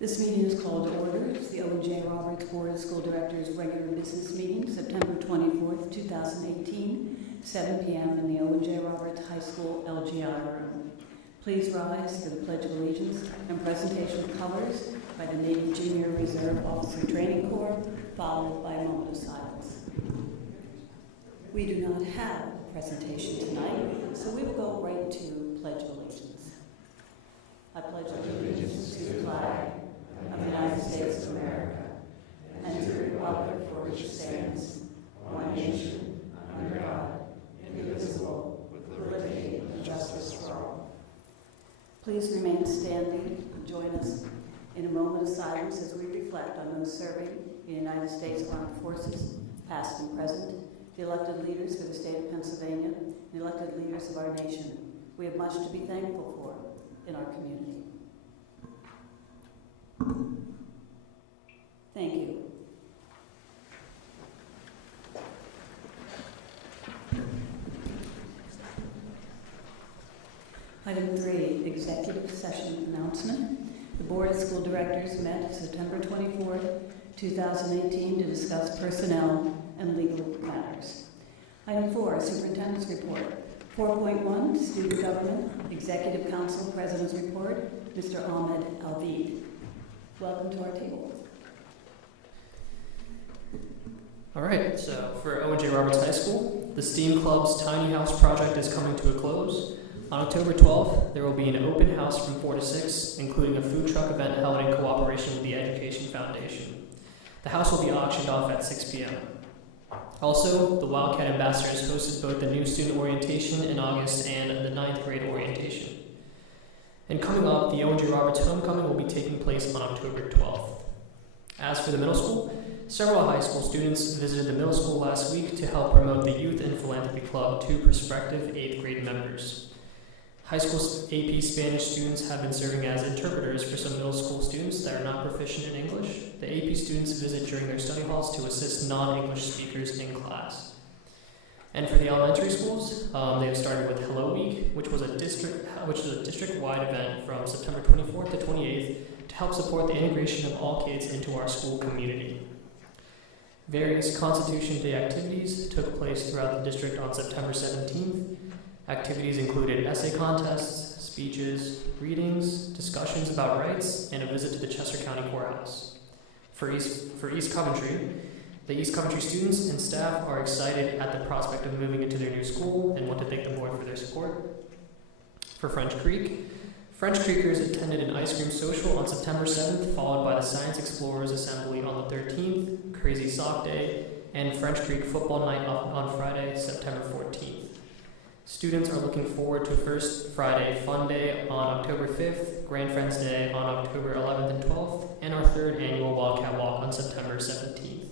This meeting is called to order. It's the Owen J. Roberts Board of School Directors regular business meeting, September 24th, 2018, 7 p.m. in the Owen J. Roberts High School LGI room. Please rise for the Pledge of Allegiance and presentation of colors by the Navy Junior Reserve Officer Training Corps, followed by a moment of silence. We do not have a presentation tonight, so we will go right to Pledge of Allegiance. I pledge allegiance to the flag of the United States of America and to the republic for which it stands, one nation, under God, indivisible, with liberty and justice for all. Please remain standing and join us in a moment of silence as we reflect on those serving the United States Armed Forces, past and present, the elected leaders for the state of Pennsylvania, and the elected leaders of our nation. We have much to be thankful for in our community. Thank you. Item 3, executive session announcement. The Board of School Directors met September 24th, 2018 to discuss personnel and legal matters. Item 4, Superintendent's Report. 4.1, Student Government, Executive Council President's Report, Mr. Ahmed Alvid. Welcome to our table. All right, so for Owen J. Roberts High School, the STEAM Club's Tiny House project is coming to a close. On October 12th, there will be an open house from 4 to 6, including a food truck event held in cooperation with the Education Foundation. The house will be auctioned off at 6 p.m. Also, the Wildcat Ambassadors hosted both the new student orientation in August and the 9th grade orientation. And coming up, the Owen J. Roberts Homecoming will be taking place on October 12th. As for the middle school, several high school students visited the middle school last week to help promote the Youth and Philanthropy Club to prospective 8th grade members. High school AP Spanish students have been serving as interpreters for some middle school students that are not proficient in English. The AP students visit during their study halls to assist non-English speakers in class. And for the elementary schools, they have started with Hello Week, which is a district-wide event from September 24th to 28th to help support the integration of all kids into our school community. Various Constitution Day activities took place throughout the district on September 17th. Activities included essay contests, speeches, readings, discussions about rights, and a visit to the Chester County Courthouse. For East Coventry, the East Coventry students and staff are excited at the prospect of moving into their new school and want to thank the board for their support. For French Creek, French Creekers attended an ice cream social on September 7th, followed by the Science Explorers Assembly on the 13th, Crazy Sock Day, and French Creek Football Night on Friday, September 14th. Students are looking forward to First Friday Fun Day on October 5th, Grand Friends Day on October 11th and 12th, and our 3rd annual Wildcat Walk on September 17th.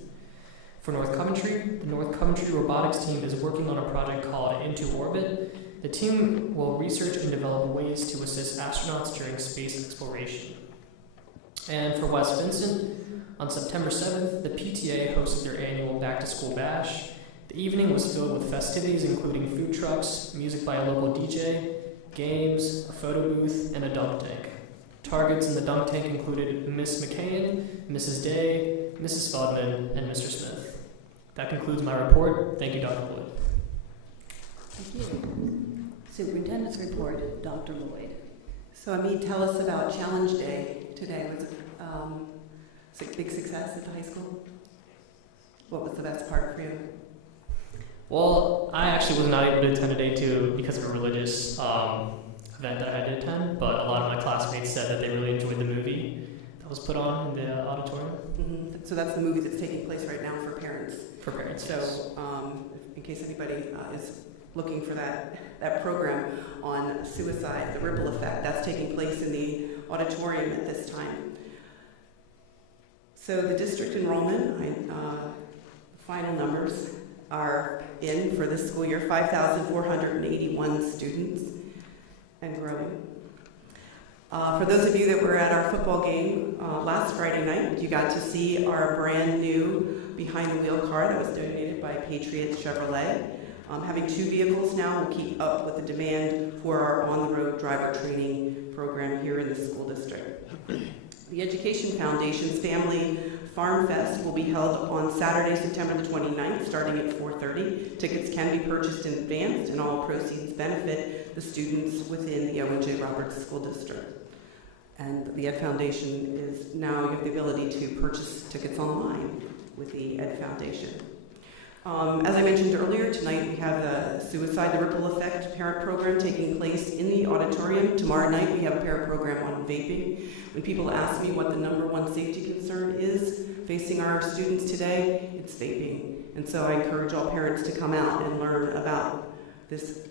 For North Coventry, the North Coventry robotics team is working on a project called Into Orbit. The team will research and develop ways to assist astronauts during space exploration. And for West Vincent, on September 7th, the PTA hosted their annual Back to School Bash. The evening was filled with festivities including food trucks, music by a local DJ, games, a photo booth, and a dunk tank. Targets in the dunk tank included Miss McCain, Mrs. Day, Mrs. Feldman, and Mr. Smith. That concludes my report. Thank you, Dr. Lloyd. Thank you. Superintendent's Report, Dr. Lloyd. So, Amit, tell us about Challenge Day today. Was it a big success at the high school? What was the best part for you? Well, I actually was not able to attend today too because of a religious event that I had to attend, but a lot of my classmates said that they really enjoyed the movie that was put on in the auditorium. Mm-hmm. So that's the movie that's taking place right now for parents. For parents, so, yes. In case anybody is looking for that program on suicide, The Ripple Effect, that's taking place in the auditorium at this time. So the district enrollment, final numbers are in for this school year, 5,481 students and growing. For those of you that were at our football game last Friday night, you got to see our brand new behind the wheel car that was donated by Patriot Chevrolet. Having 2 vehicles now will keep up with the demand for our on-the-road driver training program here in the school district. The Education Foundation's Family Farm Fest will be held on Saturday, September the 29th, starting at 4:30. Tickets can be purchased in advance, and all proceeds benefit the students within the Owen J. Roberts School District. And the Ed Foundation is now, you have the ability to purchase tickets online with the Ed Foundation. As I mentioned earlier, tonight we have the Suicide, the Ripple Effect parent program taking place in the auditorium. Tomorrow night we have a parent program on vaping. When people ask me what the #1 safety concern is facing our students today, it's vaping. And so I encourage all parents to come out and learn about this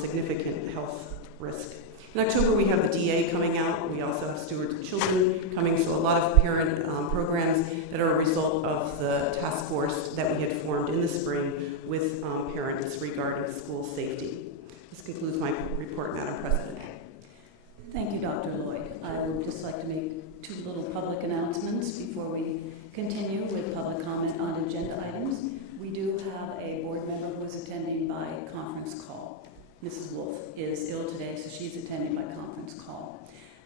significant health risk. In October, we have the DA coming out. We also have Stewards of Children coming, so a lot of parent programs that are a result of the task force that we had formed in the spring with parents regarding school safety. This concludes my report, Madam President. Thank you, Dr. Lloyd. I would just like to make 2 little public announcements before we continue with public comment on agenda items. We do have a board member who is attending by conference call. Mrs. Wolf is ill today, so she's attending by conference call.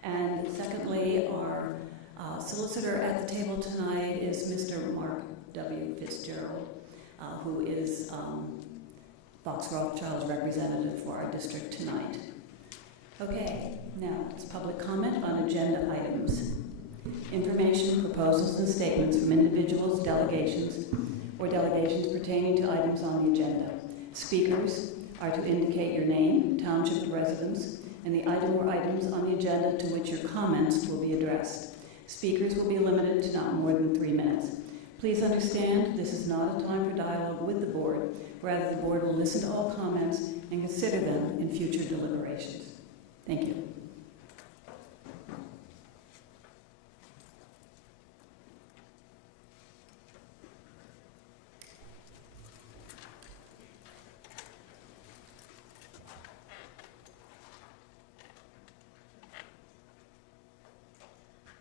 And secondly, our solicitor at the table tonight is Mr. Mark W. Fitzgerald, who is Fox Rothschild's representative for our district tonight. Okay, now it's public comment on agenda items. Information, proposals, and statements from individuals, delegations, or delegations pertaining to items on the agenda. Speakers are to indicate your name, township residence, and the item or items on the agenda to which your comments will be addressed. Speakers will be limited to not more than 3 minutes. Please understand, this is not a time for dialogue with the board. Rather, the board will listen to all comments and consider them in future deliberations. Thank you.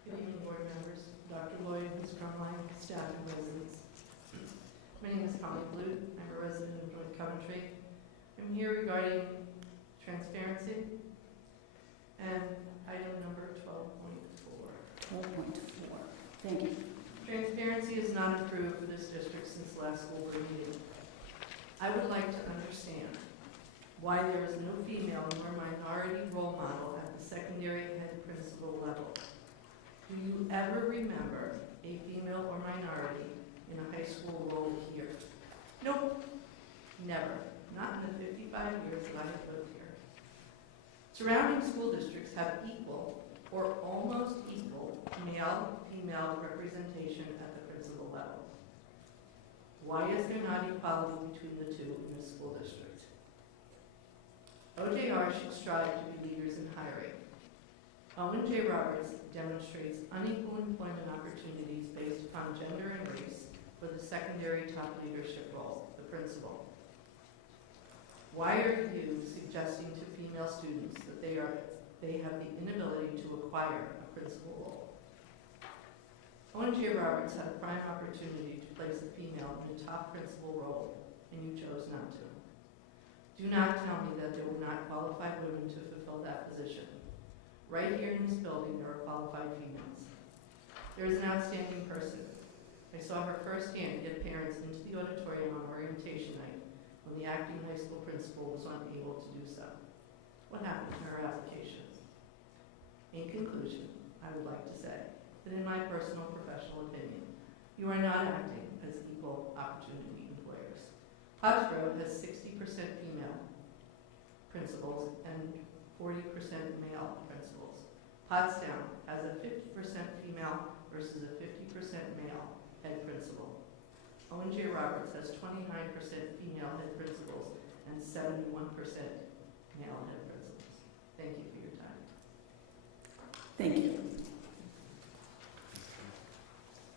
Good evening, board members, Dr. Lloyd, Ms. Drumline, staff, and residents. My name is Holly Blute. I'm a resident of North Coventry. I'm here regarding transparency and item number 12.4. 12.4. Thank you. Transparency is not improved for this district since last school board meeting. I would like to understand why there is no female nor minority role model at the secondary head principal level. Do you ever remember a female or minority in a high school role here? Nope, never. Not in the 55 years that I have lived here. Surrounding school districts have equal or almost equal male-female representation at the principal level. Why is there not equality between the two in the school district? OJR should strive to be leaders in hiring. Owen J. Roberts demonstrates unequal employment opportunities based upon gender and race for the secondary top leadership role, the principal. Why are you suggesting to female students that they have the inability to acquire a principal role? Owen J. Roberts had a prime opportunity to place a female in a top principal role, and you chose not to. Do not tell me that there were not qualified women to fulfill that position. Right here in this building, there are qualified females. There is an outstanding person. I saw her firsthand get parents into the auditorium on orientation night when the acting high school principal was unable to do so. What happened to her application? In conclusion, I would like to say that in my personal professional opinion, you are not acting as equal opportunity employers. Pottsboro has 60% female principals and 40% male principals. Pottstown has a 50% female versus a 50% male head principal. Owen J. Roberts has 29% female head principals and 71% male head principals. Thank you for your time. Thank you.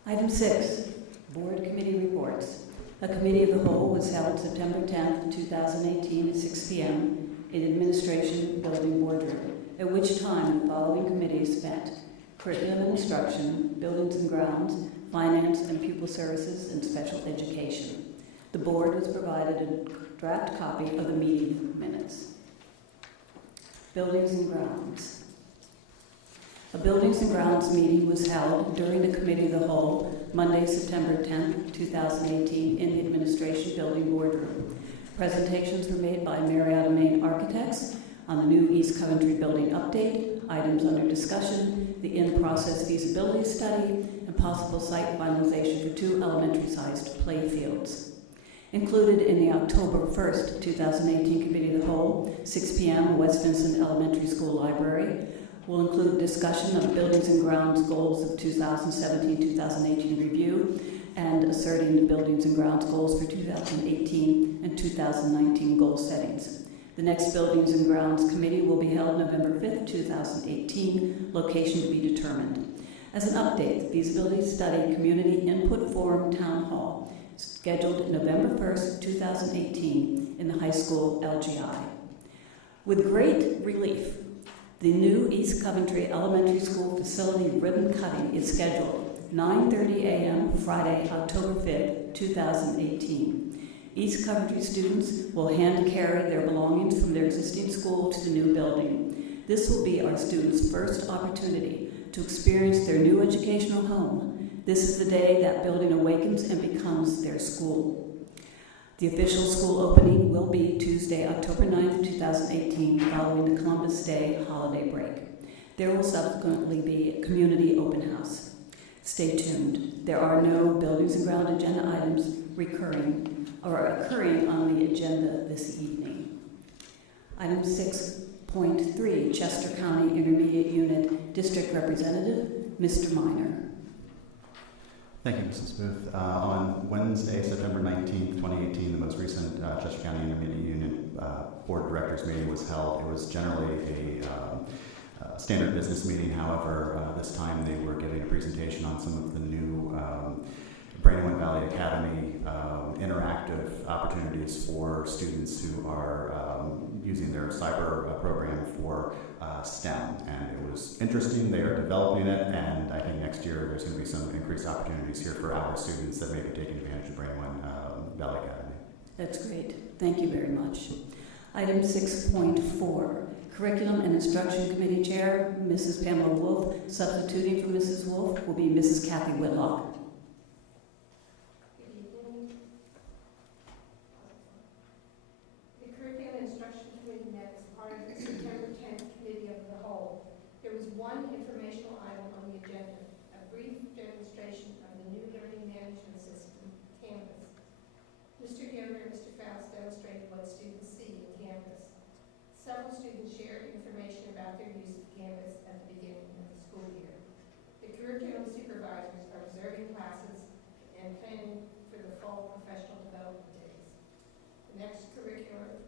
Item 6, Board Committee Reports. A committee of the whole was held September 10th, 2018 at 6 p.m. in Administration Building Boardroom, at which time the following committees met: Curriculum and Instruction, Buildings and Grounds, Finance and Pupil Services, and Special Education. The board was provided a draft copy of the meeting minutes. Buildings and Grounds. A Buildings and Grounds meeting was held during the Committee of the Whole, Monday, September 10th, 2018, in the Administration Building Boardroom. Presentations were made by Marietta Maine Architects on the new East Coventry building update, items under discussion, the in-process feasibility study, and possible site finalization for 2 elementary-sized play fields. Included in the October 1st, 2018 Committee of the Whole, 6 p.m. West Vincent Elementary School Library, will include discussion of Buildings and Grounds goals of 2017-2018 review and asserting the Buildings and Grounds goals for 2018 and 2019 goal settings. The next Buildings and Grounds Committee will be held November 5th, 2018, location to be determined. As an update, the feasibility study Community Input Forum Town Hall, scheduled November 1st, 2018, in the high school LGI. With great relief, the new East Coventry Elementary School facility ribbon cutting is scheduled 9:30 a.m. Friday, October 5th, 2018. East Coventry students will hand carry their belongings from their existing school to the new building. This will be our students' first opportunity to experience their new educational home. This is the day that building awakens and becomes their school. The official school opening will be Tuesday, October 9th, 2018, following the Columbus Day holiday break. There will subsequently be a community open house. Stay tuned. There are no Buildings and Ground agenda items occurring on the agenda this evening. Item 6.3, Chester County Intermediate Unit District Representative, Mr. Minor. Thank you, Mrs. Booth. On Wednesday, September 19th, 2018, the most recent Chester County Intermediate Unit Board of Directors meeting was held. It was generally a standard business meeting. However, this time they were giving a presentation on some of the new Brandywine Valley Academy interactive opportunities for students who are using their cyber program for STEM. And it was interesting. They are developing it, and I think next year there's going to be some increased opportunities here for our students that may be taking advantage of Brandywine Valley Academy. That's great. Thank you very much. Item 6.4, Curriculum and Instruction Committee Chair, Mrs. Pamela Wolf. Substituting for Mrs. Wolf will be Mrs. Kathy Whitlock. The Curriculum and Instruction Committee met as part of the September 10th Committee of the Whole. There was one informational item on the agenda, a brief demonstration of the new learning management system, Canvas. Mr. Yoder and Mr. Faust demonstrated what students see in Canvas. Several students shared information about their use of Canvas at the beginning of the school year. The curriculum supervisors are observing classes and planning for the fall professional development days. The next curricular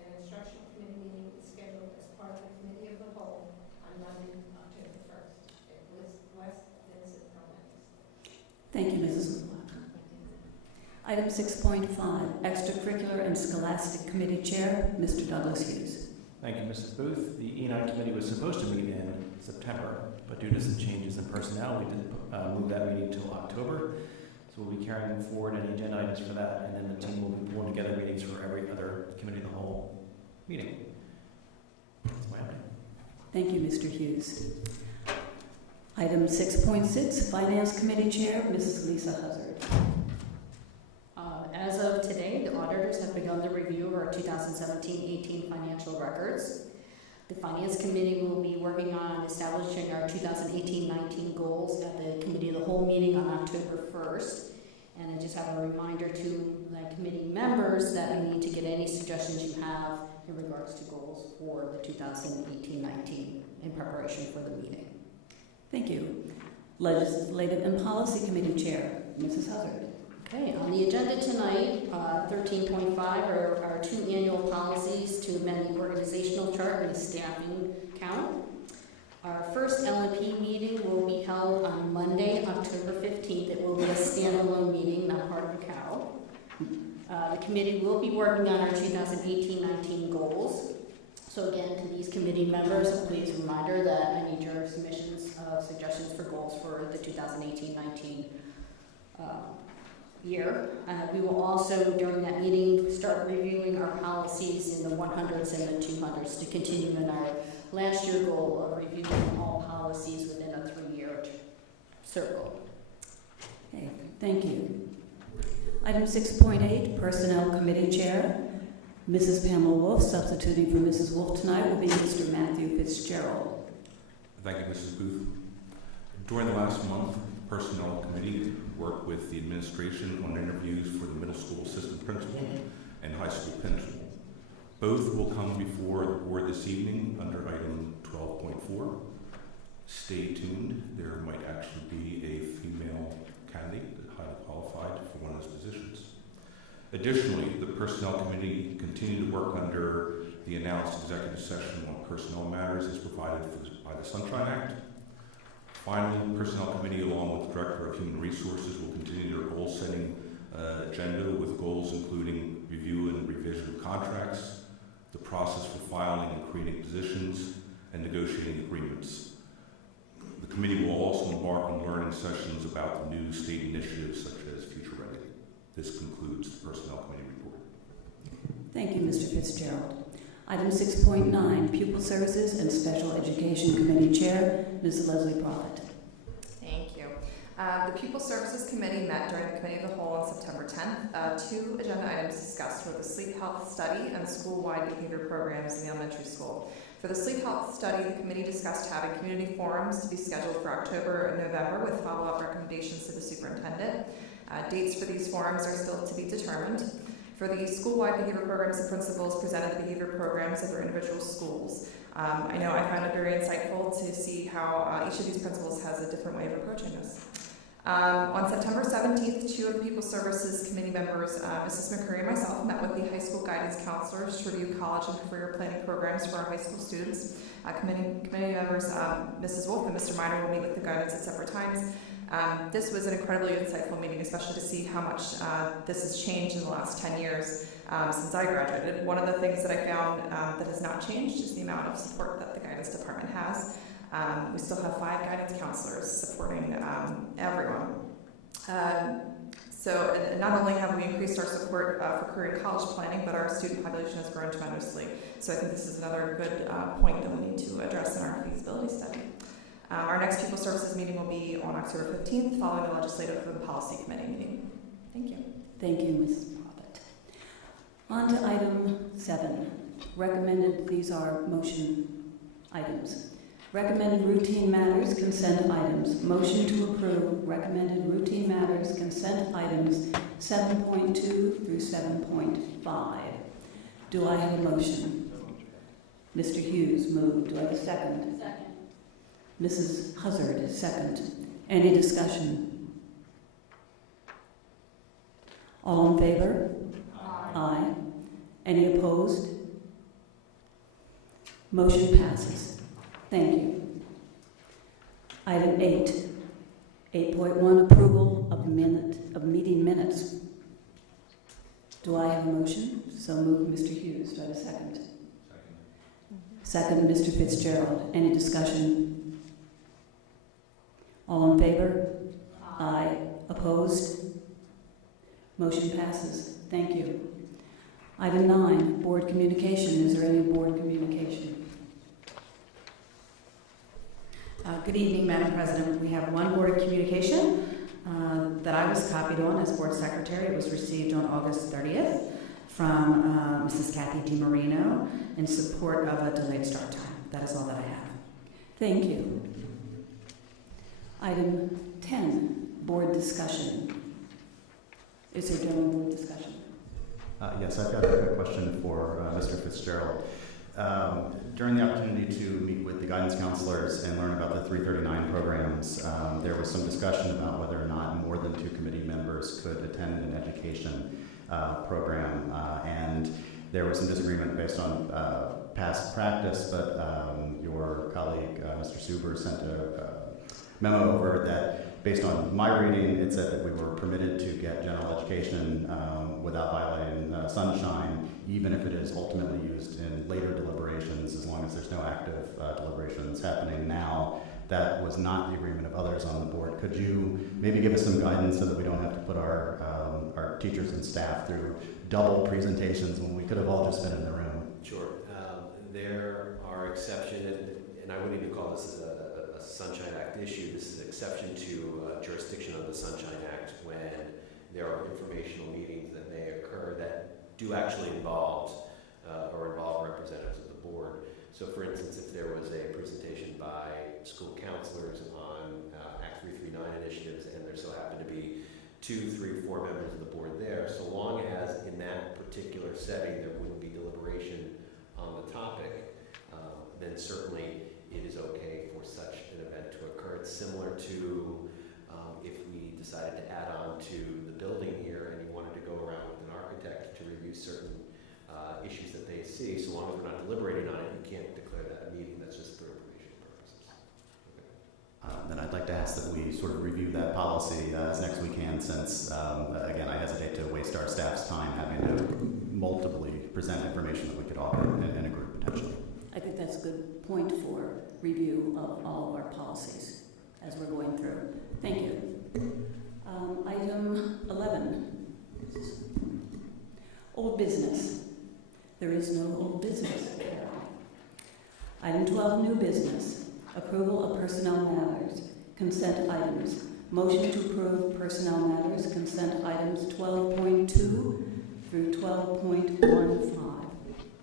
and instructional committee meeting is scheduled as part of the Committee of the Whole on Monday, October 1st at West Vincent Elementary. Thank you, Mrs. Whitlock. Item 6.5, Extracurricular and Scholastic Committee Chair, Mr. Douglas Hughes. Thank you, Mrs. Booth. The E9 committee was supposed to meet in September, but due to some changes in personnel, we did move that meeting till October. So we'll be carrying forward any agenda items for that, and then the team will be pulling together meetings for every other committee of the whole meeting. That's my update. Thank you, Mr. Hughes. Item 6.6, Finance Committee Chair, Mrs. Lisa Huzzard. As of today, the auditors have begun the review of our 2017-18 financial records. The Finance Committee will be working on establishing our 2018-19 goals at the Committee of the Whole meeting on October 1st. And I just have a reminder to the committee members that I need to get any suggestions you have in regards to goals for the 2018-19 in preparation for the meeting. Thank you. Legislative and Policy Committee Chair, Mrs. Huzzard. Okay, on the agenda tonight, 13.5 are our 2 annual policies to amend the organizational chart and the staffing count. Our first LNP meeting will be held on Monday, October 15th. It will be a standalone meeting, not part of the COW. The committee will be working on our 2018-19 goals. So again, to these committee members, please reminder that I need your submissions of suggestions for goals for the 2018-19 year. We will also, during that meeting, start reviewing our policies in the 100s and the 200s to continue in our last year goal of reviewing all policies policies within a 3-year circle. Okay, thank you. Item 6.8, Personnel Committee Chair. Mrs. Pamela Wolf, substituting for Mrs. Wolf tonight, will be Mr. Matthew Fitzgerald. Thank you, Mrs. Booth. During the last month, the Personnel Committee worked with the administration on interviews for the middle school assistant principal and high school principal. Both will come before the board this evening under item 12.4. Stay tuned. There might actually be a female candidate highly qualified for one of those positions. Additionally, the Personnel Committee continued to work under the announced executive session on personnel matters as provided by the Sunshine Act. Finally, the Personnel Committee, along with the Director of Human Resources, will continue their goal-setting agenda with goals including review and revision of contracts, the process for filing and creating positions, and negotiating agreements. The committee will also embark on learning sessions about the new state initiatives such as Future Ready. This concludes the Personnel Committee report. Thank you, Mr. Fitzgerald. Item 6.9, Pupil Services and Special Education Committee Chair, Ms. Leslie Prophet. Thank you. The Pupil Services Committee met during the Committee of the Whole on September 10th. 2 agenda items discussed were the sleep health study and school-wide behavior programs in the elementary school. For the sleep health study, the committee discussed having community forums to be scheduled for October and November with follow-up recommendations to the superintendent. Dates for these forums are still to be determined. For the school-wide behavior programs, the principals presented the behavior programs at their individual schools. I know I found it very insightful to see how each of these principals has a different way of approaching this. On September 17th, 2 of the People Services Committee members, Mrs. McCurry and myself, met with the high school guidance counselors to review college and career planning programs for our high school students. Committee members, Mrs. Wolf and Mr. Miner, will meet with the guidance at separate times. This was an incredibly insightful meeting, especially to see how much this has changed in the last 10 years since I graduated. One of the things that I found that has not changed is the amount of support that the guidance department has. We still have 5 guidance counselors supporting everyone. So not only have we increased our support for career and college planning, but our student population has grown tremendously. So I think this is another good point that we need to address in our feasibility study. Our next Pupil Services meeting will be on October 15th, following the Legislative and Policy Committee meeting. Thank you. Thank you, Ms. Prophet. On to item 7. Recommended, these are motion items. Recommended routine matters, consent items. Motion to approve recommended routine matters, consent items 7.2 through 7.5. Do I have a motion? Mr. Hughes moved. Do I have a second? Second. Mrs. Huzzard, second. Any discussion? All in favor? Aye. Any opposed? Motion passes. Thank you. Item 8. 8.1, approval of meeting minutes. Do I have a motion? So moved, Mr. Hughes. Do I have a second? Second, Mr. Fitzgerald. Any discussion? All in favor? Aye. Opposed? Motion passes. Thank you. Item 9, board communication. Is there any board communication? Good evening, Madam President. We have one board communication that I was copied on as board secretary. It was received on August 30th from Mrs. Kathy DiMarino in support of a delayed start time. That is all that I have. Thank you. Item 10, board discussion. Is there general board discussion? Yes, I've got a question for Mr. Fitzgerald. During the opportunity to meet with the guidance counselors and learn about the 339 programs, there was some discussion about whether or not more than 2 committee members could attend an education program, and there was some disagreement based on past practice, but your colleague, Mr. Suber, sent a memo over that, based on my reading, it said that we were permitted to get general education without violating sunshine, even if it is ultimately used in later deliberations, as long as there's no active deliberations happening now. That was not the agreement of others on the board. Could you maybe give us some guidance so that we don't have to put our teachers and staff through double presentations when we could have all just been in the room? Sure. There are exceptions, and I wouldn't even call this a Sunshine Act issue. This is an exception to jurisdiction of the Sunshine Act when there are informational meetings that may occur that do actually involve representatives of the board. So for instance, if there was a presentation by school counselors on Act 339 initiatives and there so happened to be 2, 3, 4 members of the board there, so long as in that particular setting there wouldn't be deliberation on the topic, then certainly it is okay for such an event to occur. It's similar to if we decided to add on to the building here and you wanted to go around with an architect to review certain issues that they see. So long as we're not deliberating on it, you can't declare that a meeting. That's just for information purposes. Okay. Then I'd like to ask that we sort of review that policy as next we can, since, again, I hesitate to waste our staff's time having to multiply present information that we could offer in a group potentially. I think that's a good point for review of all of our policies as we're going through. Thank you. Item 11, old business. There is no old business. Item 12, new business. Approval of personnel matters. Consent items. Motion to approve personnel matters. Consent items 12.2 through 12.15.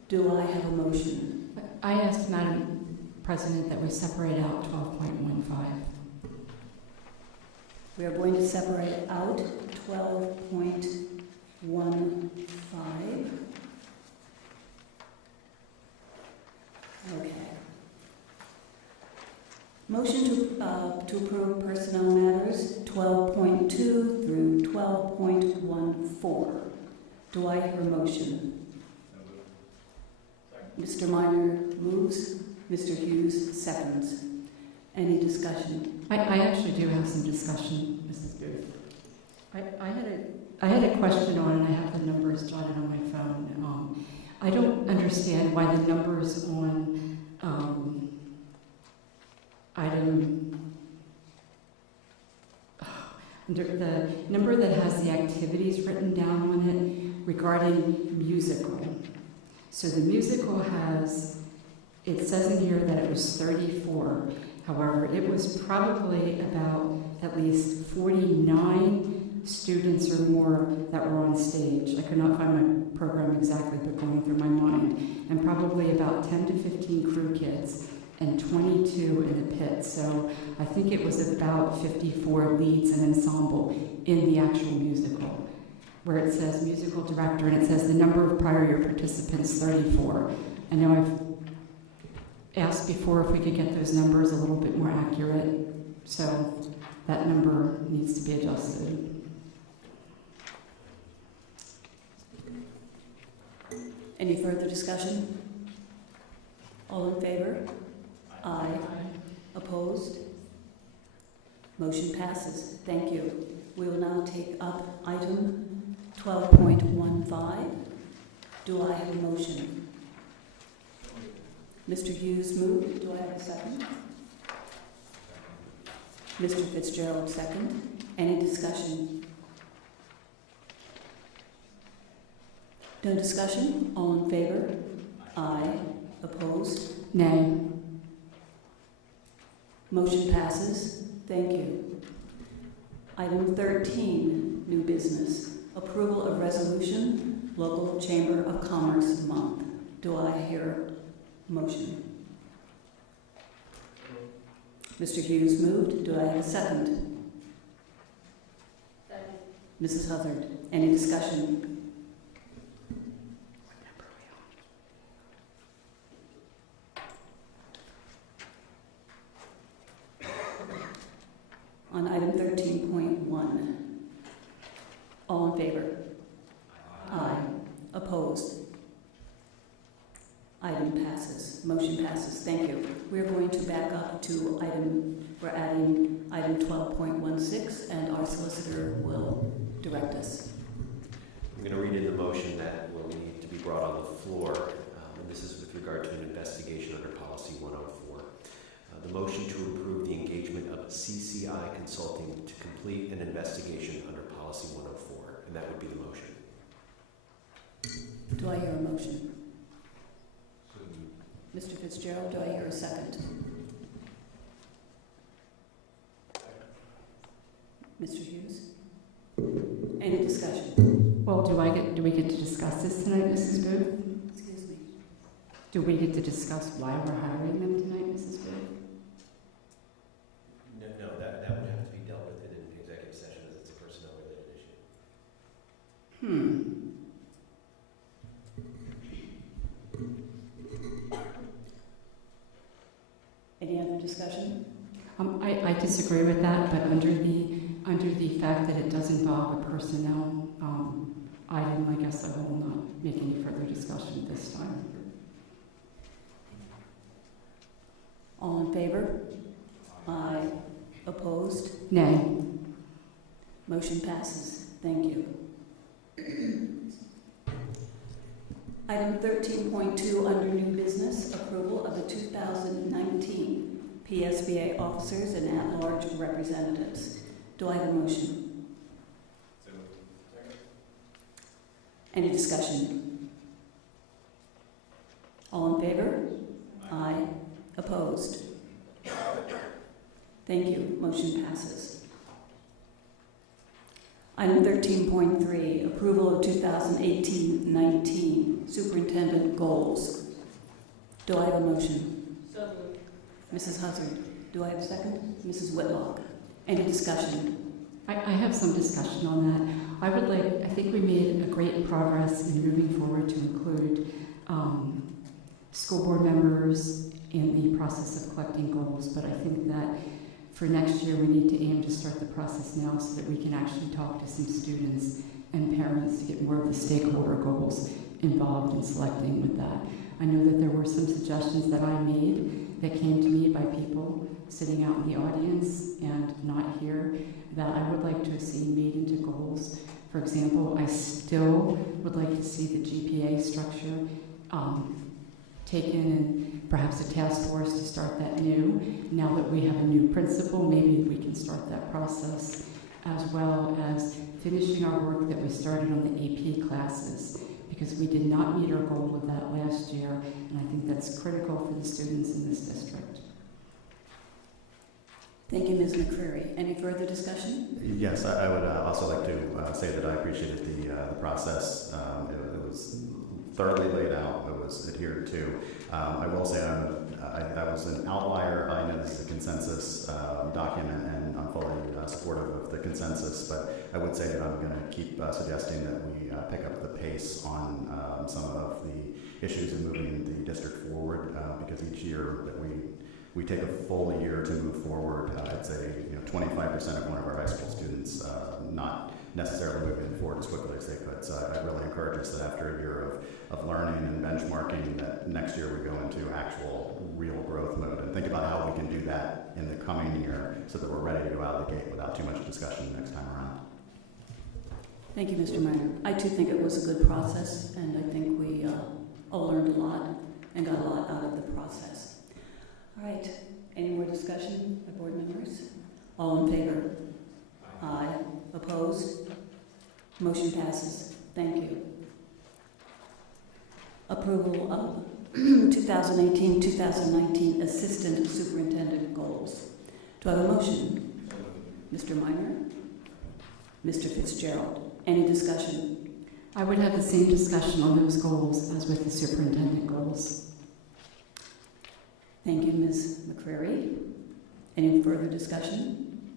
Do I have a motion? I asked Madam President that we separate out 12.15. We are going to separate out 12.15. Okay. Motion to approve personnel matters 12.2 through 12.14. Do I hear a motion? Mr. Minor moves. Mr. Hughes seconds. Any discussion? I actually do have some discussion, Mrs. Booth. I had a question on, and I have the numbers jotted on my phone. I don't understand why the numbers on the number that has the activities written down on it regarding musical. So the musical it says in here that it was 34. However, it was probably about at least 49 students or more that were on stage. I could not find my program exactly, but going through my mind. And probably about 10 to 15 crew kids and 22 in the pit. So I think it was about 54 leads and ensemble in the actual musical, where it says musical director and it says the number of prior year participants, 34. I know I've asked before if we could get those numbers a little bit more accurate, so that number needs to be adjusted. Any further discussion? All in favor? Aye. Opposed? Motion passes. Thank you. We will now take up item 12.15. Do I have a motion? Mr. Hughes moved. Do I have a second? Mr. Fitzgerald second. Any discussion? No discussion? All in favor? Aye. Opposed? Nay. Motion passes. Thank you. Item 13, new business. Approval of resolution, Local Chamber of Commerce Month. Do I hear a motion? Mr. Hughes moved. Do I have a second? Second. Mrs. Hubbard, any discussion? On item 13.1, all in favor? Aye. Opposed? Item passes. Motion passes. Thank you. We're going to back up to we're adding item 12.16, and our solicitor will direct us. I'm going to read in the motion that will need to be brought on the floor, and this is with regard to an investigation under Policy 104. The motion to approve the engagement of CCI Consulting to complete an investigation under Policy 104, and that would be the motion. Do I hear a motion? Mr. Fitzgerald, do I hear a second? Do we get to discuss this tonight, Mrs. Booth? Excuse me. Do we get to discuss why we're hiring them tonight, Mrs. Booth? No, that would have to be dealt with in an executive session as it's a personnel-related issue. Any other discussion? I disagree with that, but under the fact that it does involve a personnel item, I guess I will not make any further discussion at this time. All in favor? Aye. Opposed? Nay. Motion passes. Thank you. Item 13.2 under new business, approval of the 2019 PSBA officers and at-large representatives. Do I have a motion? Any discussion? All in favor? Aye. Opposed? Thank you. Motion passes. Item 13.3, approval of 2018-19 superintendent goals. Do I have a motion? So moved. Mrs. Huzzard. Do I have a second? Mrs. Whitlock. Any discussion? I have some discussion on that. I think we made a great progress in moving forward to include school board members in the process of collecting goals, but I think that for next year we need to aim to start the process now so that we can actually talk to some students and parents to get more of the stakeholder goals involved in selecting with that. I know that there were some suggestions that I made that came to me by people sitting out in the audience and not here that I would like to see made into goals. For example, I still would like to see the GPA structure taken and perhaps a task force to start that new. Now that we have a new principal, maybe we can start that process, as well as finishing our work that we started on the AP classes, because we did not meet our goal with that last year, and I think that's critical for the students in this district. Thank you, Ms. McCreary. Any further discussion? Yes, I would also like to say that I appreciated the process. It was thoroughly laid out. It was adhered to. I will say I was an outlier. I know this is a consensus document, and I'm fully supportive of the consensus, but I would say that I'm going to keep suggesting that we pick up the pace on some of the issues in moving the district forward, because each year that we take a full year to move forward. I'd say 25% of one of our high school students not necessarily moving forward as quickly as they could. So I really encourage us that after a year of learning and benchmarking, that next year we go into actual real growth mode and think about how we can do that in the coming year so that we're ready to go out of the gate without too much discussion next time around. Thank you, Mr. Minor. I too think it was a good process, and I think we all learned a lot and got a lot out of the process. All right. Any more discussion by board members? All in favor? Aye. Opposed? Motion passes. Thank you. Approval of 2018-2019 Assistant Superintendent Goals. Do I have a motion? Mr. Minor? Mr. Fitzgerald? Any discussion? I would have the same discussion on those goals as with the superintendent goals. Thank you, Ms. McCreary. Any further discussion?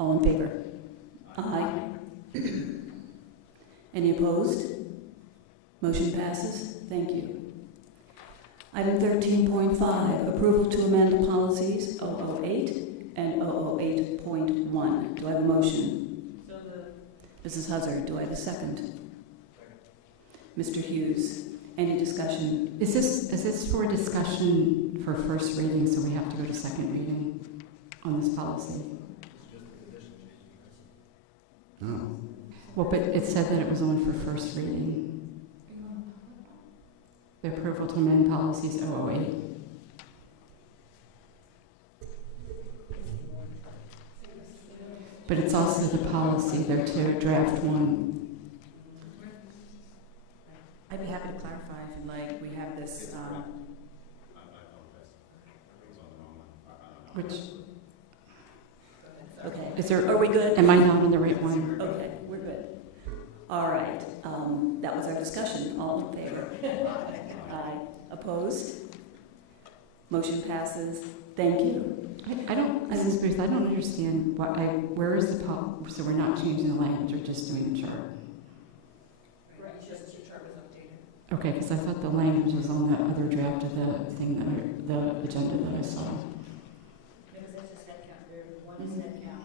All in favor? Aye. Any opposed? Motion passes. Thank you. Item 13.5, approval to amend policies 008 and 008.1. Do I have a motion? So moved. Mrs. Huzzard, do I have a second? Mr. Hughes, any discussion? Is this for discussion for first reading, so we have to go to second reading on this policy? Oh. Well, but it said that it was on for first reading. The approval to amend policies 008. But it's also the policy there too, draft one. I'd be happy to clarify if you'd like. We have this, Which, Okay. is there, Are we good? am I not on the right one? Okay, we're good. All right, that was our discussion. All in favor? Aye. Opposed? Motion passes. Thank you. I don't, Mrs. Booth, I don't understand where is the so we're not changing the language, we're just doing the chart? Right, just the chart was updated. Okay, because I thought the language was on the other draft of the thing the agenda that I saw. Because that's just head count. One is head count,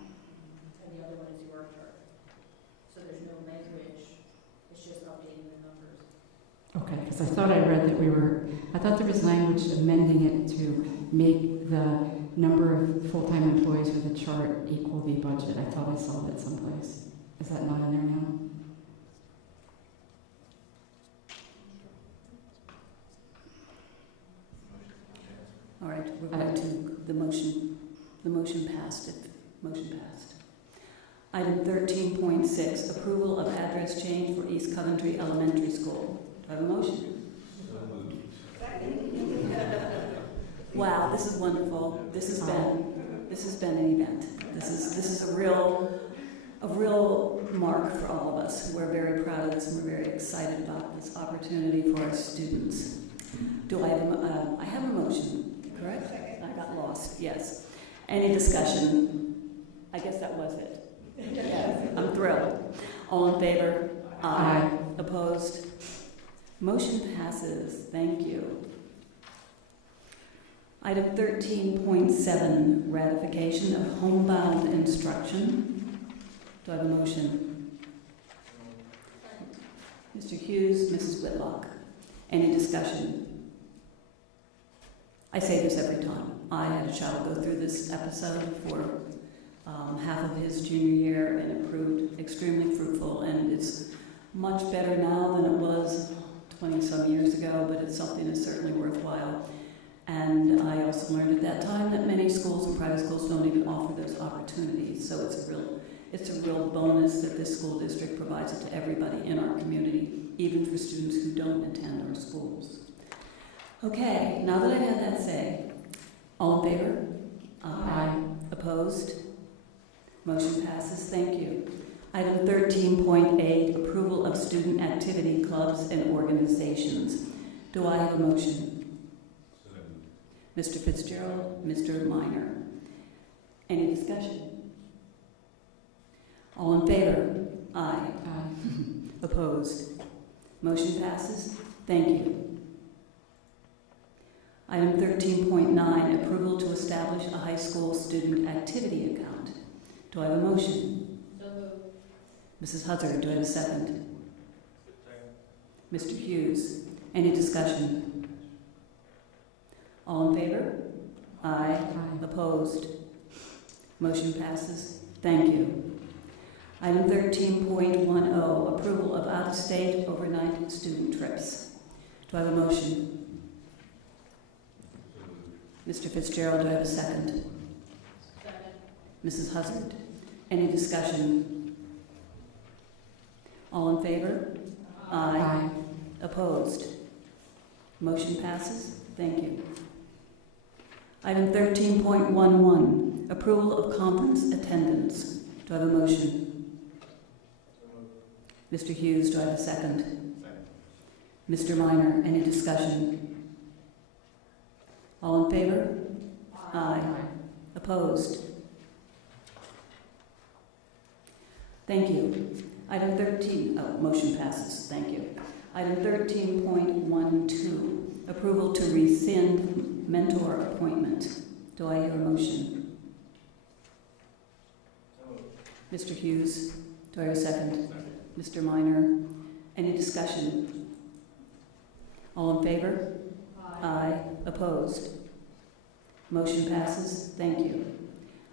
and the other one is your chart. So there's no language, it's just updating the numbers. Okay, because I thought I read that I thought there was language amending it to make the number of full-time employees with a chart equal the budget. I thought I saw that someplace. Is that not in there now? All right, we're back to the motion. The motion passed. Motion passed. Item 13.6, approval of address change for East Coventry Elementary School. Do I have a motion? Wow, this is wonderful. This has been an event. This is a real mark for all of us. We're very proud of this, and we're very excited about this opportunity for our students. Do I have I have a motion, correct? I got lost. Yes. Any discussion? I guess that was it. Yes. I'm thrilled. All in favor? Aye. Opposed? Motion passes. Thank you. Item 13.7, ratification of homebound instruction. Do I have a motion? Mr. Hughes, Mrs. Whitlock. Any discussion? I say this every time. I had a child go through this episode for half of his junior year, and it proved extremely fruitful, and it's much better now than it was 20-some years ago, but it's something that's certainly worthwhile. And I also learned at that time that many schools and private schools don't even offer those opportunities, so it's a real bonus that this school district provides it to everybody in our community, even for students who don't attend our schools. Okay, now that I have that say, all in favor? Aye. Opposed? Motion passes. Thank you. Item 13.8, approval of student activity clubs and organizations. Do I have a motion? Mr. Fitzgerald, Mr. Minor. Any discussion? All in favor? Aye. Opposed? Motion passes. Thank you. Item 13.9, approval to establish a high school student activity account. Do I have a motion? So moved. Mrs. Huzzard, do I have a second? Mr. Hughes, any discussion? All in favor? Aye. Opposed? Motion passes. Thank you. Item 13.10, approval of out-of-state overnight student trips. Do I have a motion? Mr. Fitzgerald, do I have a second? Second. Mrs. Huzzard, any discussion? All in favor? Aye. Opposed? Motion passes. Thank you. Item 13.11, approval of conference attendance. Do I have a motion? Mr. Hughes, do I have a second? Mr. Minor, any discussion? All in favor? Aye. Opposed? Thank you. Item 13, motion passes. Thank you. Item 13.12, approval to rescind mentor appointment. Do I hear a motion? Mr. Hughes, do I hear a second? Mr. Minor, any discussion? All in favor? Aye. Opposed? Motion passes. Thank you.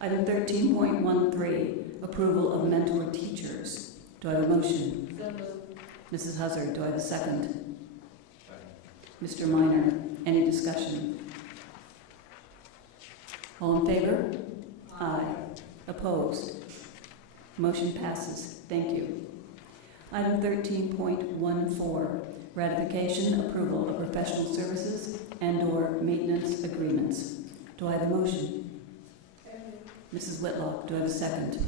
Item 13.13, approval of mentor teachers. Do I have a motion? So moved. Mrs. Huzzard, do I have a second? Mr. Minor, any discussion? All in favor? Aye. Opposed? Motion passes. Thank you. Item 13.14, ratification, approval of professional services and/or maintenance agreements. Do I have a motion? Mrs. Whitlock, do I have a second?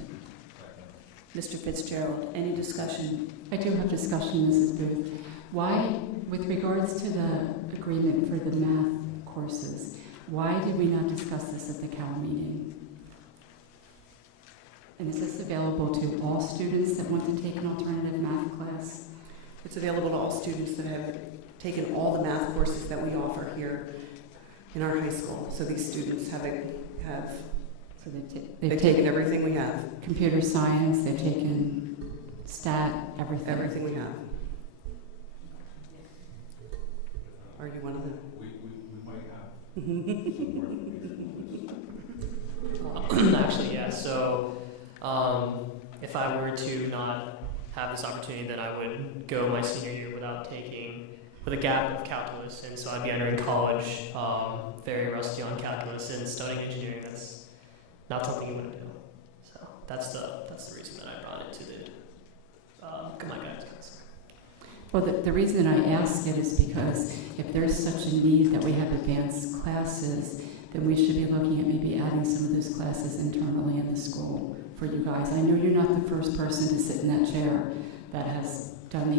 Mr. Fitzgerald, any discussion? I do have discussion, Mrs. Booth. Why, with regards to the agreement for the math courses, why did we not discuss this at the Cal meeting? And is this available to all students that want to take an alternative math class? It's available to all students that have taken all the math courses that we offer here in our high school. So these students have So they've taken everything we have. computer science, they've taken stat, everything. Everything we have. Are you one of them? We might have. Actually, yeah. So, if I were to not have this opportunity, then I would go my senior year with a gap of calculus, and so I'd be entering college very rusty on calculus and studying engineering. That's not something you want to do. So that's the reason that I brought it to my guidance counselor. Well, the reason I ask it is because if there's such a need that we have advanced classes, then we should be looking at maybe adding some of those classes internally in the school for you guys. I know you're not the first person to sit in that chair that has done the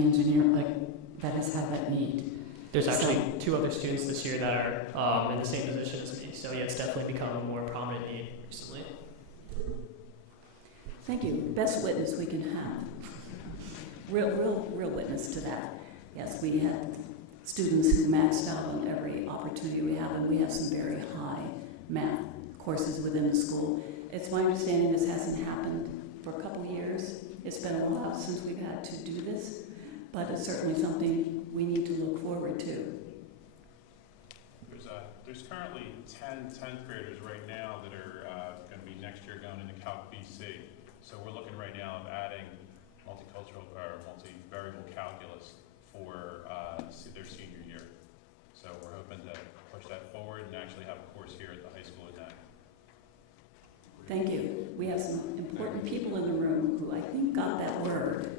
that has had that need. There's actually 2 other students this year that are in the same position as me. So yeah, it's definitely become a more prominent need recently. Thank you. Best witness we can have. Real witness to that. Yes, we have students who maxed out on every opportunity we have, and we have some very high math courses within the school. It's my understanding this hasn't happened for a couple years. It's been a while since we've had to do this, but it's certainly something we need to look forward to. There's currently 10th graders right now that are going to be next year going into Calc BC. So we're looking right now of adding multicultural or multivariable calculus for their senior year. So we're hoping to push that forward and actually have a course here at the high school in that. Thank you. We have some important people in the room who I think got that word.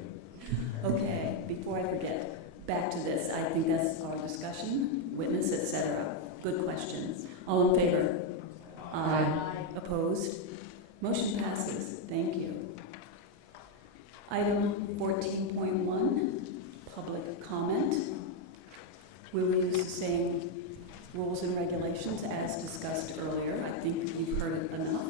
Okay, before I forget, back to this. I think that's our discussion, witness, etc. Good questions. All in favor? Aye. Opposed? Motion passes. Thank you. Item 14.1, public comment. We will use the same rules and regulations as discussed earlier. I think you've heard it enough.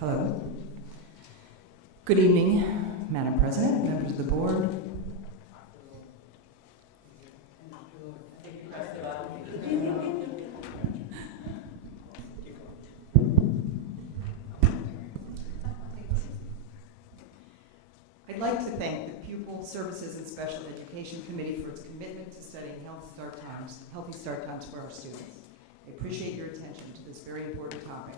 Hello. Good evening, Madam President, members of the board. I'd like to thank the Pupil Services and Special Education Committee for its commitment to studying healthy start times for our students. I appreciate your attention to this very important topic.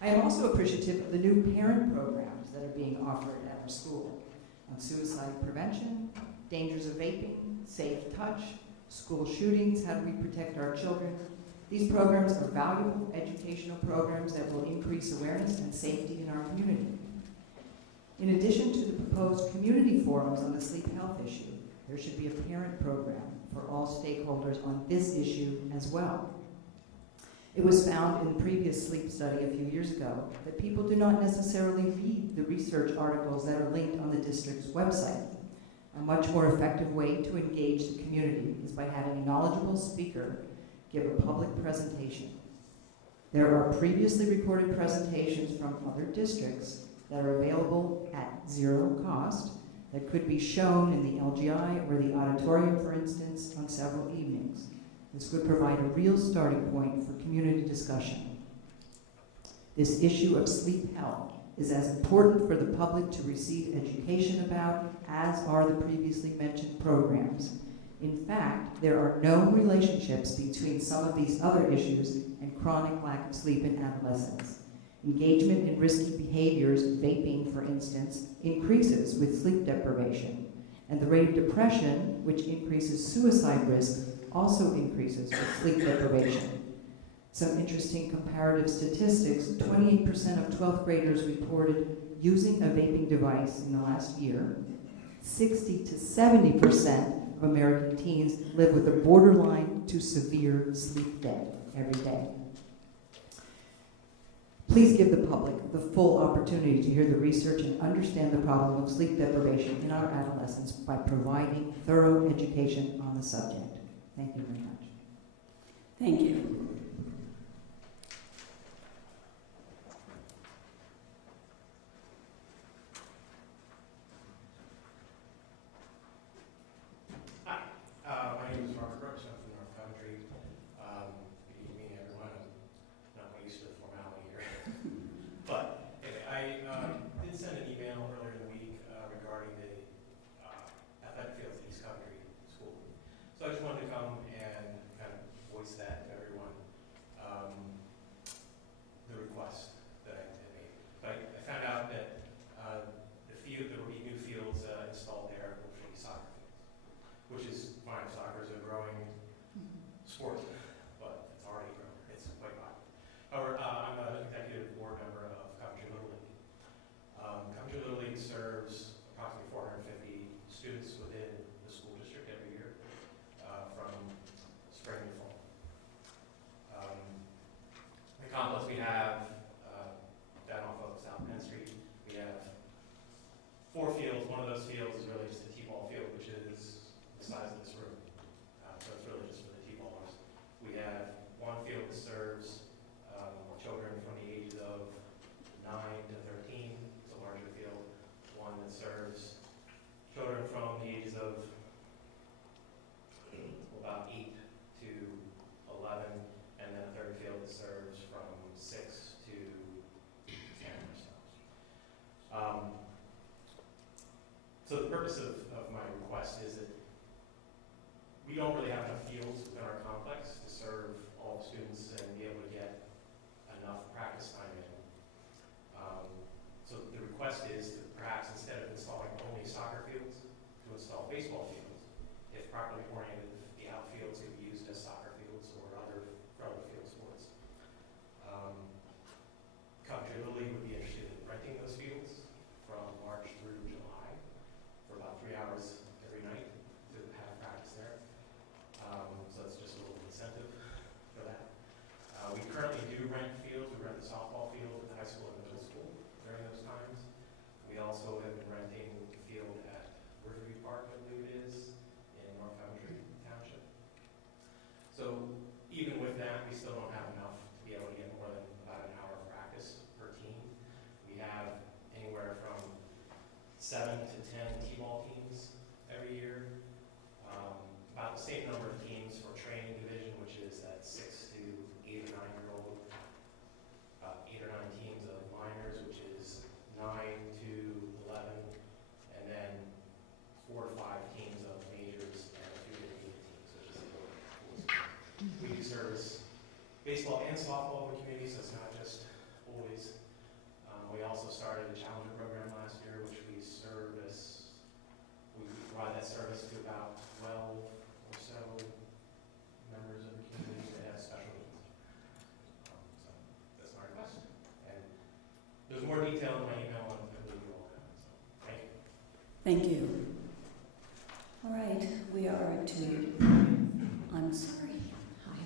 I am also appreciative of the new parent programs that are being offered at our school on suicide prevention, dangers of vaping, safe touch, school shootings, how do we protect our children. These programs are valuable educational programs that will increase awareness and safety in our community. In addition to the proposed community forums on the sleep health issue, there should be a parent program for all stakeholders on this issue as well. It was found in a previous sleep study a few years ago that people do not necessarily read the research articles that are linked on the district's website. A much more effective way to engage the community is by having a knowledgeable speaker give a public presentation. There are previously recorded presentations from other districts that are available at zero cost that could be shown in the LGI or the auditorium, for instance, on several evenings. This would provide a real starting point for community discussion. This issue of sleep health is as important for the public to receive education about as are the previously mentioned programs. In fact, there are known relationships between some of these other issues and chronic lack of sleep in adolescents. Engagement in risky behaviors, vaping for instance, increases with sleep deprivation. And the rate of depression, which increases suicide risk, also increases with sleep deprivation. Some interesting comparative statistics: 28% of 12th graders reported using a vaping device in the last year. 60 to 70% of American teens live with a borderline to severe sleep debt every day. Please give the public the full opportunity to hear the research and understand the problem of sleep deprivation in our adolescents by providing thorough education on the subject. Thank you very much. Thank you. My name is Mark Brooks. I'm from North Country. Good evening, everyone. I'm not quite used to the formality here. But anyway, I did send an email earlier in the week regarding the athletic fields at East Country School. So I just wanted to come and kind of voice that to everyone, the request that I made. But I found out that there will be new fields installed there, which will be soccer fields, which is fine. Soccer is a growing sport, but it's already grown. It's quite popular. However, I'm an executive board member of Coventry Little League. Coventry Little League serves approximately 450 students within the school district every year, from spring to fall. The complex we have down off of South Penn Street, we have 4 fields. One of those fields is really just a T-ball field, which is the size of this room. So it's really just for the T-ballers. We have one field that serves children from the ages of 9 to 13. It's a larger field. One that serves children from the ages of about 8 to 11. And then a third field that serves from 6 to 10 or so. So the purpose of my request is that we don't really have enough fields within our complex to serve all the students and be able to get enough practice time in. So the request is to perhaps, instead of installing only soccer fields, to install baseball fields. If properly oriented, the outfields could be used as soccer fields or other field sports. Coventry Little League would be interested in renting those fields from March through July for about 3 hours every night to have practice there. So it's just a little incentive for that. We currently do rent fields. We rent the softball field at the high school and middle school during those times. We also have been renting the field at Riverview Park, I believe it is, in North Country Township. So even with that, we still don't have enough to be able to get more than about an hour of practice per team. We have anywhere from 7 to 10 T-ball teams every year. About the same number of teams for training division, which is that 6 to 8 or 9 year old. About 8 or 9 teams of minors, which is 9 to 11, and then 4 to 5 teams of majors and 2 intermediate teams, which is a little cool. We do service baseball and softball in the community, so it's not just boys. We also started a challenger program last year, which we provide that service to about 12 or so members of the community that have special needs. So that's my request. And there's more detail in my email, and I believe you all have it. So thank you. Thank you. All right, we are to, I'm sorry. Hi,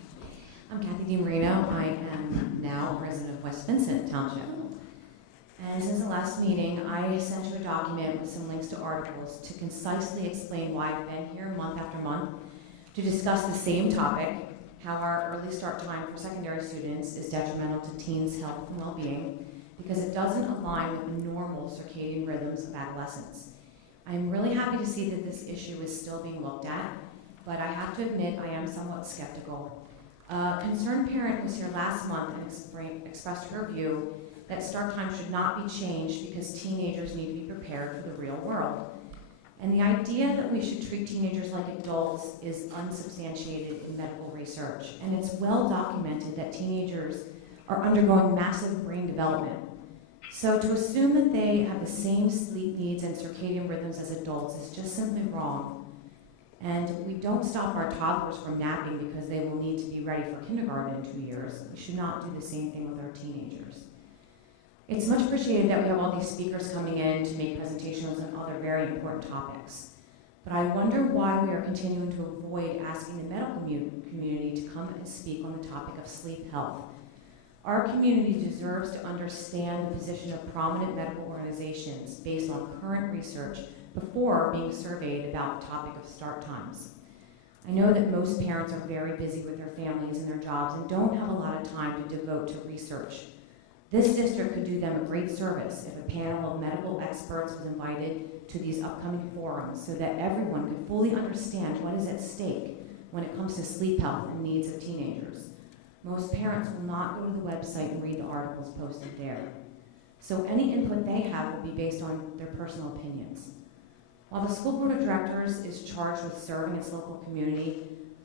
I'm Kathy DiMarino. I am now a resident of West Vincent Township. And since the last meeting, I sent you a document with some links to articles to concisely explain why I've been here month after month to discuss the same topic, how our early start time for secondary students is detrimental to teens' health and well-being because it doesn't align with the normal circadian rhythms of adolescence. I'm really happy to see that this issue is still being looked at, but I have to admit I am somewhat skeptical. A concerned parent was here last month and expressed her view that start time should not be changed because teenagers need to be prepared for the real world. And the idea that we should treat teenagers like adults is unsubstantiated in medical research. And it's well documented that teenagers are undergoing massive brain development. So to assume that they have the same sleep needs and circadian rhythms as adults is just simply wrong. And we don't stop our toddlers from napping because they will need to be ready for kindergarten in 2 years. We should not do the same thing with our teenagers. It's much appreciated that we have all these speakers coming in to make presentations on other very important topics. But I wonder why we are continuing to avoid asking the medical community to come and speak on the topic of sleep health. Our community deserves to understand the position of prominent medical organizations based on current research before being surveyed about the topic of start times. I know that most parents are very busy with their families and their jobs and don't have a lot of time to devote to research. This district could do them a great service if a panel of medical experts was invited to these upcoming forums so that everyone could fully understand what is at stake when it comes to sleep health and needs of teenagers. Most parents will not go to the website and read the articles posted there. So any input they have will be based on their personal opinions. While the school board of directors is charged with serving its local community,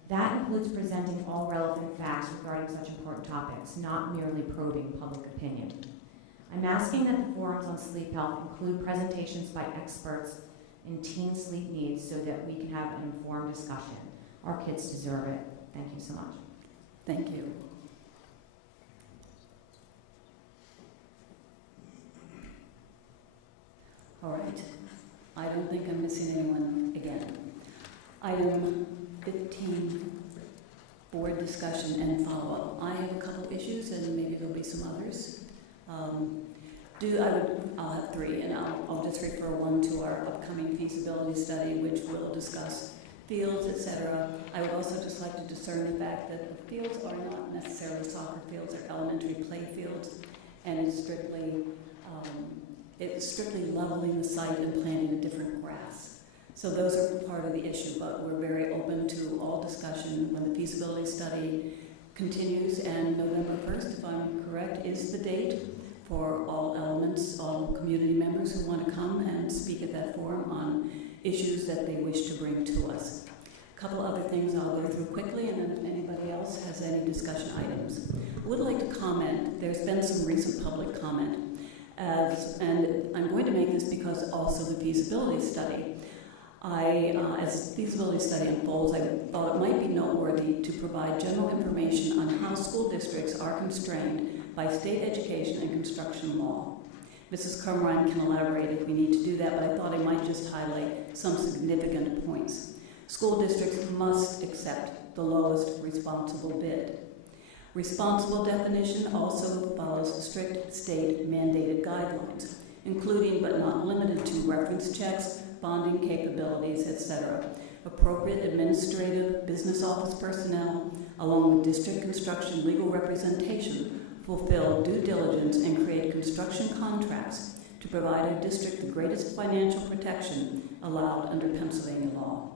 that includes presenting all relevant facts regarding such important topics, not merely probing public opinion. I'm asking that the forums on sleep health include presentations by experts in teen sleep needs so that we can have an informed discussion. Our kids deserve it. Thank you so much. Thank you. All right. I don't think I'm missing anyone again. Item 15, board discussion and follow-up. I have a couple issues, and maybe there'll be some others. I'll have three, and I'll just refer one to our upcoming feasibility study, which will discuss fields, etc. I would also just like to discern the fact that the fields are not necessarily soccer fields or elementary play fields, and it's strictly leveling the site and planting a different grass. So those are part of the issue, but we're very open to all discussion when the feasibility study continues, and November 1st, if I'm correct, is the date for all elements, all community members who want to come and speak at that forum on issues that they wish to bring to us. A couple other things I'll go through quickly, and then if anybody else has any discussion items. I would like to comment, there's been some recent public comment, and I'm going to make this because also the feasibility study. As the feasibility study unfolds, I thought it might be noteworthy to provide general information on how school districts are constrained by state education and construction law. Mrs. Carmine can elaborate if we need to do that, but I thought I might just highlight some significant points. School districts must accept the lowest responsible bid. Responsible definition also follows strict state mandated guidelines, including but not limited to reference checks, bonding capabilities, etc. Appropriate administrative business office personnel, along with district construction legal representation, fulfill due diligence and create construction contracts to provide our district the greatest financial protection allowed under Pennsylvania law.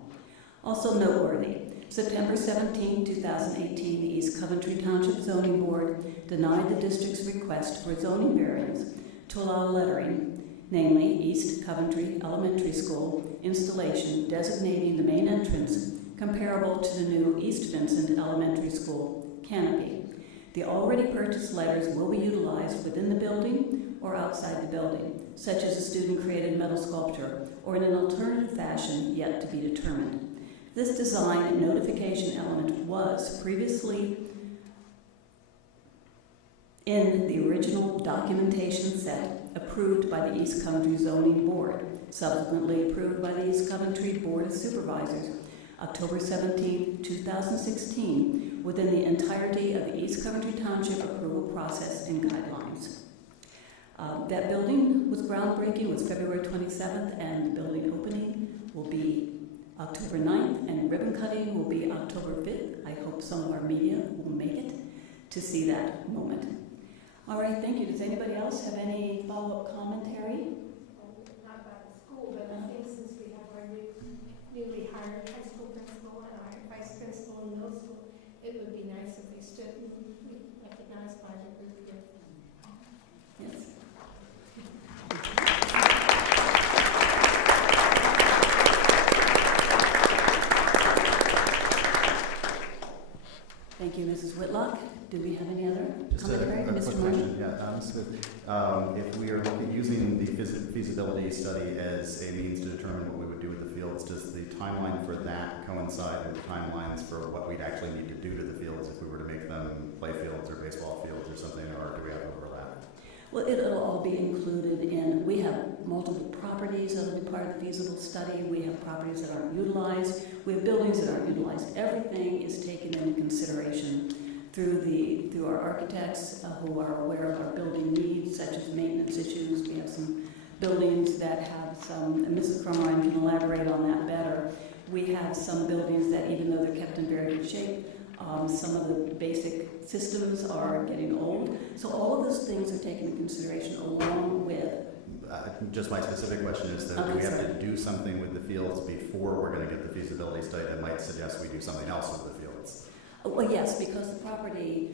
Also noteworthy, September 17, 2018, the East Coventry Township Zoning Board denied the district's request for zoning variance to allow lettering, namely East Coventry Elementary School installation designating the main entrance comparable to the new East Vincent Elementary School canopy. The already purchased letters will be utilized within the building or outside the building, such as a student-created metal sculpture or in an alternative fashion yet to be determined. This design and notification element was previously in the original documentation set approved by the East Coventry Zoning Board, subsequently approved by the East Coventry Board of Supervisors, October 17, 2016, within the entirety of the East Coventry Township approval process and guidelines. That building was groundbreaking, was February 27th, and the building opening will be October 9th, and ribbon cutting will be October 5th. I hope some of our media will make it to see that moment. All right, thank you. Does anybody else have any follow-up commentary? Not about the school, but I think since we have our newly hired high school principal and our vice principal in middle school, it would be nice if we stood and be recognized by the group here. Yes. Thank you, Mrs. Whitlock. Do we have any other Just a commentary? quick Mr. Marshall? question, yeah, Ms. Smith. If we are using the feasibility study as a means to determine what we would do with the fields, does the timeline for that coincide with timelines for what we'd actually need to do to the fields if we were to make them play fields or baseball fields or something, or do we have overlap? Well, it'll all be included in, we have multiple properties that will be part of the feasible study. We have properties that aren't utilized. We have buildings that aren't utilized. Everything is taken into consideration through our architects who are aware of our building needs, such as maintenance issues. We have some buildings that have some, and Mrs. Crumrine can elaborate on that better. We have some buildings that, even though they're kept in very good shape, some of the basic systems are getting old. So all of those things are taken into consideration along with. Just my specific question is that do we have to do something with the fields before we're going to get the feasibility study that might suggest we do something else with the fields? Well, yes, because the property,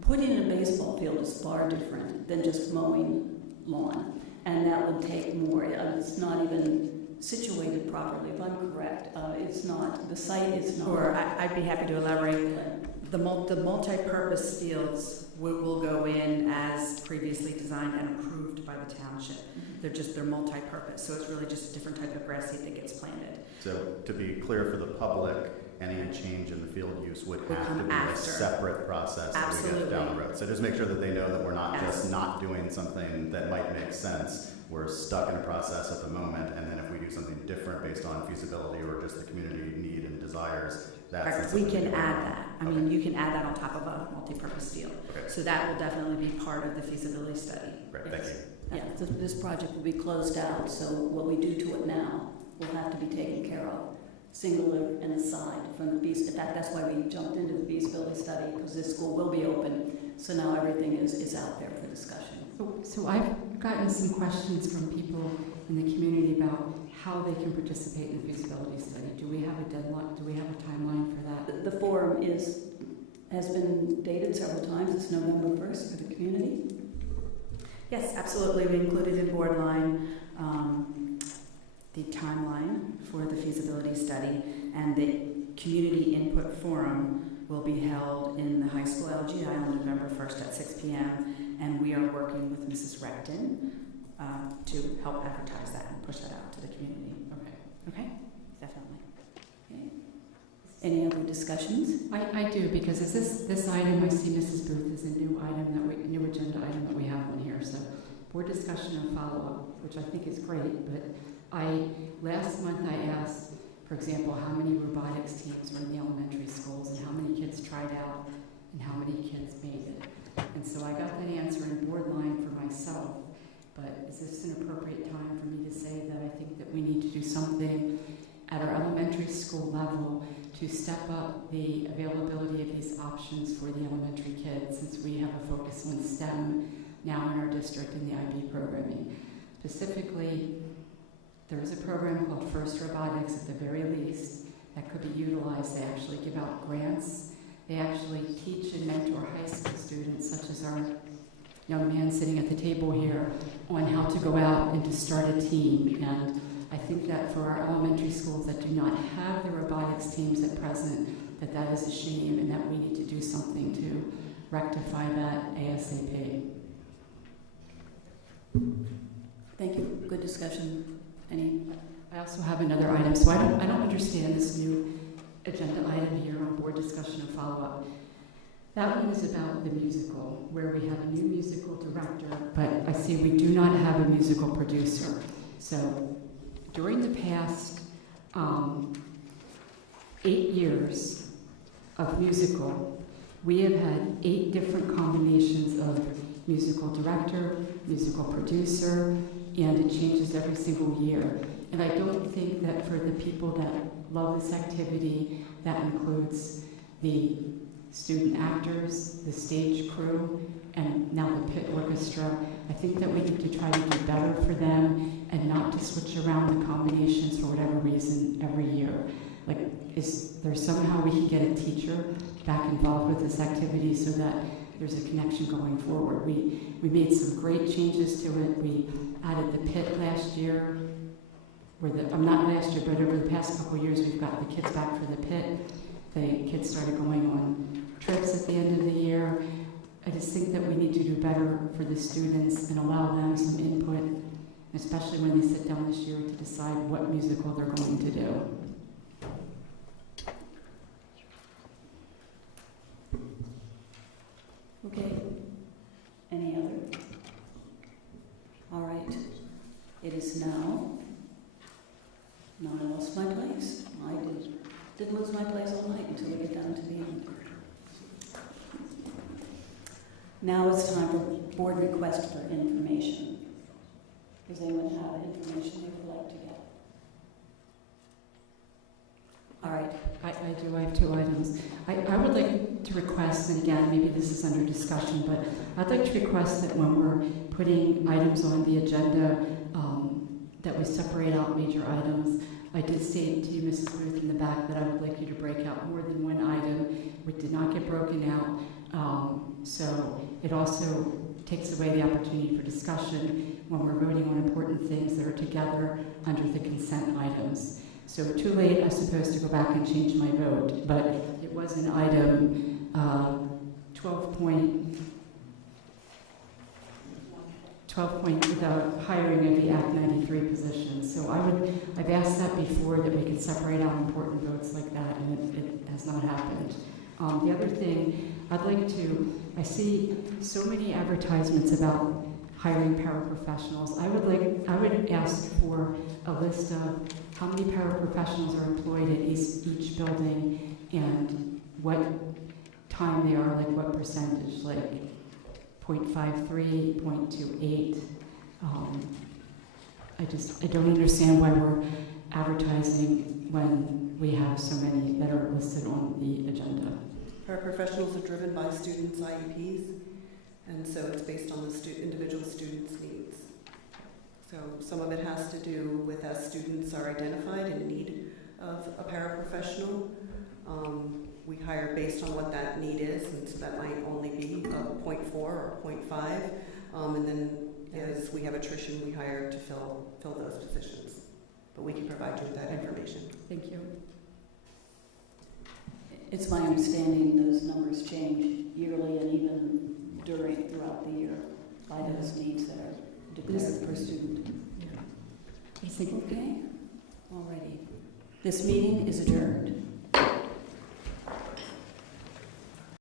putting in a baseball field is far different than just mowing lawn. And that would take more, it's not even situated properly, if I'm correct. It's not, the site is not. Sure, I'd be happy to elaborate. The multi-purpose fields will go in as previously designed and approved by the township. They're multi-purpose, so it's really just a different type of grass seed that gets planted. So to be clear for the public, any change in the field use would have to be after. a separate process that we get down the road. So just make sure that they know that we're not just not doing something that might make sense. We're stuck in a process at the moment, and then if we do something different based on feasibility or just the community need and desires, that's Correct. We can add that. I mean, you can add that on top of a multi-purpose field. Okay. So that will definitely be part of the feasibility study. Great, thank you. Yeah, this project will be closed out, so what we do to it now will have to be taken care of, singular and aside from the feasibility. In fact, that's why we jumped into the feasibility study, because this school will be open, so now everything is out there for discussion. So I've gotten some questions from people in the community about how they can participate in the feasibility study. Do we have a deadline? Do we have a timeline for that? The forum has been dated several times. It's November 1st for the community. Yes, absolutely. We included in Boardline the timeline for the feasibility study, and the community input forum will be held in the high school LGI on November 1st at 6 p.m. And we are working with Mrs. Recton to help advertise that and push that out to the community. Okay, definitely. Okay. Any other discussions? I do, because this item, I see Mrs. Booth is a new item new agenda item that we have on here. So board discussion and follow-up, which I think is great, but last month I asked, for example, how many robotics teams were in the elementary schools and how many kids tried out and how many kids made it. And so I got that answer in Boardline for myself, but is this an appropriate time for me to say that I think that we need to do something at our elementary school level to step up the availability of these options for the elementary kids, since we have a focus on STEM now in our district in the IB programming. Specifically, there is a program called First Robotics at the very least that could be utilized. They actually give out grants. They actually teach and mentor high school students, such as our young man sitting at the table here, on how to go out and to start a team. And I think that for our elementary schools that do not have the robotics teams at present, that is a shame, and that we need to do something to rectify that ASAP. Thank you. Good discussion. I also have another item. So I don't understand this new agenda item here on board discussion and follow-up. That one is about the musical, where we have a new musical director, but I see we do not have a musical producer. So during the past 8 years of musical, we have had 8 different combinations of musical director, musical producer, and it changes every single year. And I don't think that for the people that love this activity, that includes the student actors, the stage crew, and now the pit orchestra. I think that we need to try to do better for them and not to switch around the combinations for whatever reason every year. Like, is there somehow we can get a teacher back involved with this activity so that there's a connection going forward? We made some great changes to it. We added the pit last year. Not last year, but over the past couple of years, we've got the kids back for the pit. The kids started going on trips at the end of the year. I just think that we need to do better for the students and allow them some input, especially when they sit down this year to decide what musical they're going to do. Okay. Any other? All right. It is now. No, I lost my place. I did lose my place all night until we get down to the end. Now it's time for board request for information. Does anyone have information they would like to get? All right. I do. I have 2 items. I would like to request, and again, maybe this is under discussion, but I'd like to request that when we're putting items on the agenda, that we separate out major items. I did say to you, Mrs. Booth, in the back, that I would like you to break out more than one item. It did not get broken out, so it also takes away the opportunity for discussion when we're voting on important things that are together under the consent items. So too late, I suppose, to go back and change my vote, but it was an item 12 point without hiring of the Act 93 position. So I've asked that before, that we could separate out important votes like that, and it has not happened. The other thing, I see so many advertisements about hiring paraprofessionals. I would ask for a list of how many paraprofessionals are employed at each building and what time they are, like what percentage, like 0.53, 0.28. I don't understand why we're advertising when we have so many that are listed on the agenda. Paraprofessionals are driven by students' IEPs, and so it's based on the individual students' needs. So some of it has to do with as students are identified in need of a paraprofessional. We hire based on what that need is, and so that might only be a 0.4 or 0.5. And then as we have attrition, we hire to fill those positions. But we can provide you with that information. Thank you. It's my understanding those numbers change yearly and even throughout the year by those needs that are declared per student. Yeah. Okay? Alrighty. This meeting is adjourned.